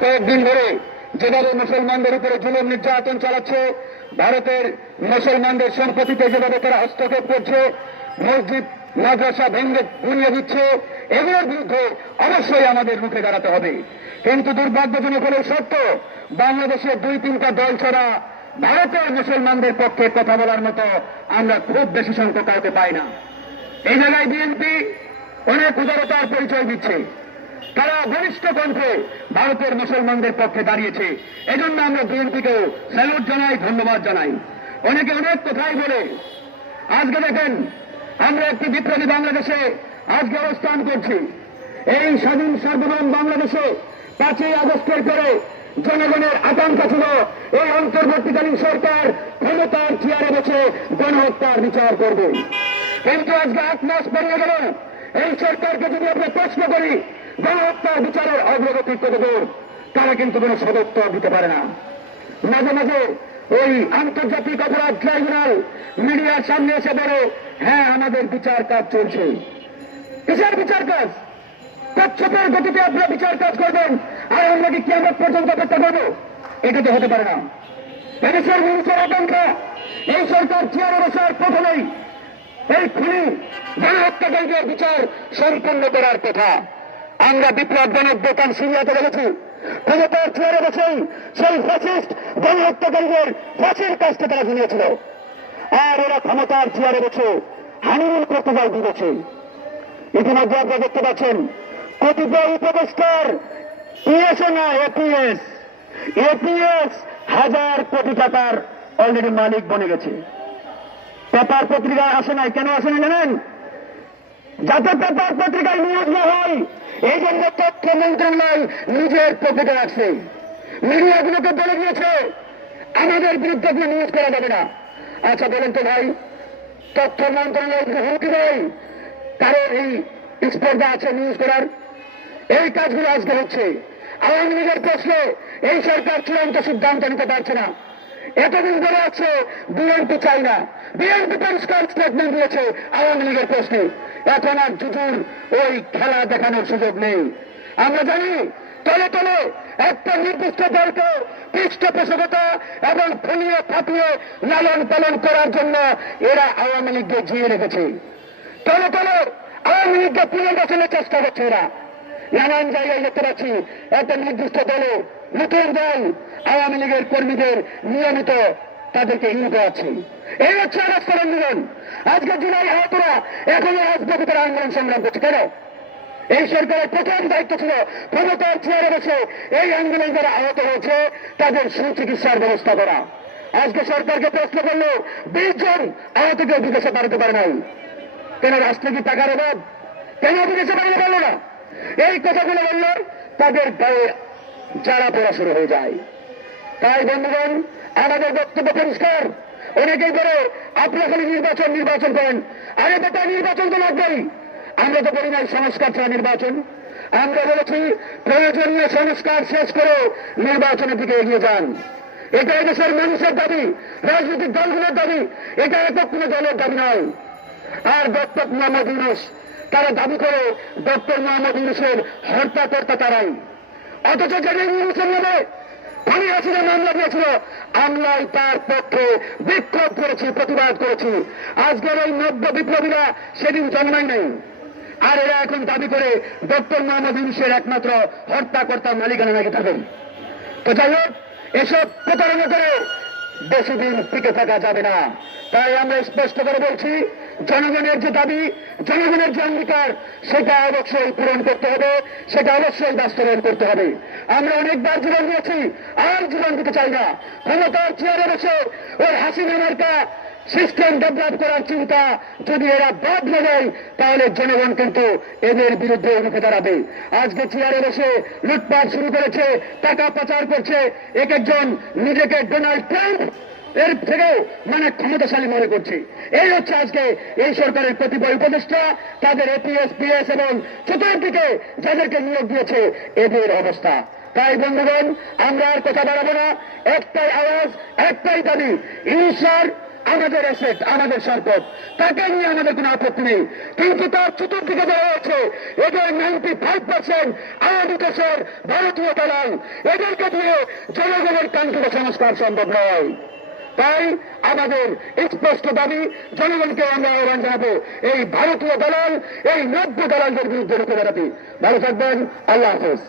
কয়েকদিন ধরে যেভাবে মুসলমানদের উপরে জুলুম নির্যাতন চালাচ্ছে, ভারতের মুসলমানদের সম্পত্তিতে যেভাবে তারা হস্তক্ষেপ করছে, মসজিদ, মাদ্রাসা ভেঙ্গে গুড়িয়ে দিচ্ছে, এগুলোর বিরুদ্ধে অবশ্যই আমাদের রুখে দাঁড়াতে হবে। কিন্তু দুর্ভাগ্যজনক হলেও সত্য বাংলাদেশের দুই তিনটা দল ছাড়া ভারতের মুসলমানদের পক্ষে কথা বলার মতো আমরা খুব বেশি সংখ্যক কাউকে পাই না। এই জায়গায় বিএনপি অনেক উদারতার পরিচয় দিচ্ছে। তারা ঘনিষ্ঠ কণ্ঠে ভারতের মুসলমানদের পক্ষে দাঁড়িয়েছে। এজন্য আমরা বিএনপিকেও স্যালুট জানাই, ধন্যবাদ জানাই। অনেকে অনেক কথাই বলে, আজকে দেখেন, আমরা একটি বিপ্লবী বাংলাদেশে আজকে অবস্থান করছি। এই স্বাধীন সার্বভৌম বাংলাদেশে পাঁচই আগস্টের পরে জনগণের আকাঙ্ক্ষা ছিল, এই অন্তর্বর্তীকালীন সরকার ক্ষমতার চেয়ারে বসে গণহত্যার বিচার করবে। কিন্তু আজকে আট মাস পেরিয়ে গেল, এই সরকারকে যদি আমরা প্রশ্ন করি গণহত্যার বিচারের অগ্রগতি কত দূর তারা কিন্তু কোনো সদুত্তর দিতে পারে না। মাঝে মাঝে ওই আন্তর্জাতিক অপরাধ ট্রাইব্যুনাল মিডিয়ার সামনে এসে বলে হ্যাঁ আমাদের বিচার কাজ চলছে। কিসের বিচার কাজ? কচ্ছপের গতিতে আপনারা বিচার কাজ করবেন, আর আমরা কি কেমন পর্যন্ত অপেক্ষা করব? এটা তো হতে পারে না। এদেশের মানুষের আকাঙ্ক্ষা, এই সরকার চেয়ারে বসার প্রথমেই এই খুনি গণহত্যাকারীদের বিচার সম্পন্ন করার কথা। আমরা বিপ্লব জনক দোকান সিরিয়াতে দেখেছি ক্ষমতার চেয়ারে বসেই সেই ফ্যাসিস্ট গণহত্যাকারীদের ফাঁসির কাজটা তারা শুনিয়েছিল আর ওরা ক্ষমতার চেয়ারে বসে হানিমুন যায় দিয়েছে। ইতিমধ্যে আপনারা দেখতে পাচ্ছেন, কতিপয় উপদেষ্টার পিএস না এপিএস এপিএস হাজার কোটি টাকার অলরেডি মালিক বনে গেছে। পেপার পত্রিকায় আসে নাই, কেন আসে না জানেন? যাতে পেপার পত্রিকায় নিয়োগ না হয় এই জন্য তথ্য মন্ত্রণালয় নিজের পকেটে রাখছে মিডিয়াগুলোকে বলে দিয়েছে, আমাদের বিরুদ্ধে কোনো নিউজ করা যাবে না। আচ্ছা বলেন তো ভাই, তথ্য মন্ত্রণালয় হুমকি দেয় কারও এই স্পর্ধা আছে নিউজ করার? এই কাজগুলো আজকে হচ্ছে। আওয়ামী লীগের প্রশ্নে এই সরকার চূড়ান্ত সিদ্ধান্ত নিতে পারছে না। এতদিন ধরে আছে, বিএনপি চাই না। বিএনপি পরিষ্কার স্টেটমেন্ট দিয়েছে আওয়ামী লীগের প্রশ্নে। এখন আর জুজুর ওই খেলা দেখানোর সুযোগ নেই। আমরা জানি তলে তলে একটা নির্দিষ্ট দলকে পৃষ্ঠপোষকতা এবং ফুলিয়ে ফাটিয়ে লালন পালন করার জন্য এরা আওয়ামী লীগকে জিয়ে রেখেছে। তলে তলে আওয়ামী লীগকে পুনর্বাসনের চেষ্টা করছে এরা। নানান জায়গায় দেখতে পাচ্ছি, একটা নির্দিষ্ট দলে নতুন দল আওয়ামী লীগের কর্মীদের নিয়মিত তাদেরকে হিম করাচ্ছে এই হচ্ছে রাস্তার আন্দোলন। আজকে জুলাই আহতরা এখনও রাজপথে তারা আন্দোলন সংগ্রাম করছে, কেন? এই সরকারের প্রথম দায়িত্ব ছিল ক্ষমতার চেয়ারে বসে এই আন্দোলন যারা আহত হয়েছে, তাদের সুচিকিৎসার ব্যবস্থা করা। আজকে সরকারকে প্রশ্ন করল, বিশ জন আহতকে বিদেশে পাঠাতে পারে নাই। কেন রাষ্ট্রে কি টাকার অভাব? কেন বিদেশে পাঠাতে পারল না? এই কথাগুলো বললে তাদের গায়ে জ্বালা পড়া শুরু হয়ে যায়। তাই বন্ধুগণ আমাদের বক্তব্য পরিষ্কার। অনেকেই বলে আপনারা খালি নির্বাচন নির্বাচন করেন। আরে বেটা, নির্বাচন তো লাগবেই। আমরা তো বলি নাই সংস্কার ছাড়া নির্বাচন। আমরা বলেছি, প্রয়োজনীয় সংস্কার শেষ করে নির্বাচনের দিকে এগিয়ে যান। এটা এদেশের মানুষের দাবি, রাজনৈতিক দলগুলোর দাবি। এটা একক কোনো দলের দাবি নয়। আর ডক্টর মোহাম্মদ ইউনুস, তারা দাবি করে, ডক্টর মোহাম্মদ ইউনুসের হত্যা কর্তা তারাই। অথচ যেন ইউনুসের নামে ফানি হাসিনা মামলা দিয়েছিল। আমলায় তার পক্ষে বিক্ষোভ করেছি, প্রতিবাদ করেছি। আজকের এই নব্য বিপ্লবীরা সেদিন জন্মাই নাই। আর এরা এখন দাবি করে ডক্টর মোহাম্মদ ইউনুসের একমাত্র হত্যাকর্তা মালিকানা নাকি থাকেন তো যাই হোক, এসব প্রতারণা করে বেশি দিন টিকে থাকা যাবে না। তাই আমরা স্পষ্ট করে বলছি জনগণের যে দাবি, জনগণের যে অঙ্গীকার, সেটা অবশ্যই পূরণ করতে হবে, সেটা অবশ্যই বাস্তবায়ন করতে হবে। আমরা অনেকবার জীবন দিয়েছি, আর জীবন দিতে চাই না। ক্ষমতার চেয়ারে বসে ওই হাসিনা মার্কা সিস্টেম ডেভেলপ করার চিন্তা যদি এরা বাদ না দেয়, তাহলে জনগণ কিন্তু এদের বিরুদ্ধে রুখে দাঁড়াবে। আজকে চেয়ারে বসে লুটপাট শুরু করেছে, টাকা পাচার করছে, এক একজন নিজেকে ডোনাল্ড ট্রাম্প এর থেকেও মানে ক্ষমতাশালী মনে করছে। এই হচ্ছে আজকে এই সরকারের কতিপয় উপদেষ্টা, তাদের এপিএস পিএস এবং চতুর্দিকে যাদেরকে নিয়োগ দিয়েছে, এদের অবস্থা। তাই বন্ধুগণ, আমরা আর কথা বাড়াবো না। একটাই আওয়াজ, একটাই দাবি ইনসার আমাদের অ্যাসেট আমাদের সম্পদ। তাকে নিয়ে আমাদের কোনো আপত্তি নেই। কিন্তু তার চতুর্দিকে যারা রয়েছে, এদের নাইনটি ফাইভ পার্সেন্ট আওয়ামী দেশের ভারতীয় দালাল। এদেরকে দিয়ে জনগণের কাঙ্ক্ষিত সংস্কার সম্ভব নয়। তাই আমাদের স্পষ্ট দাবি, জনগণকে আমরা আহ্বান জানাব, এই ভারতীয় দলাল, এই নব্য দলালদের বিরুদ্ধে রুখে দাঁড়াতে ভালো থাকবেন, আল্লাহ হাফেজ।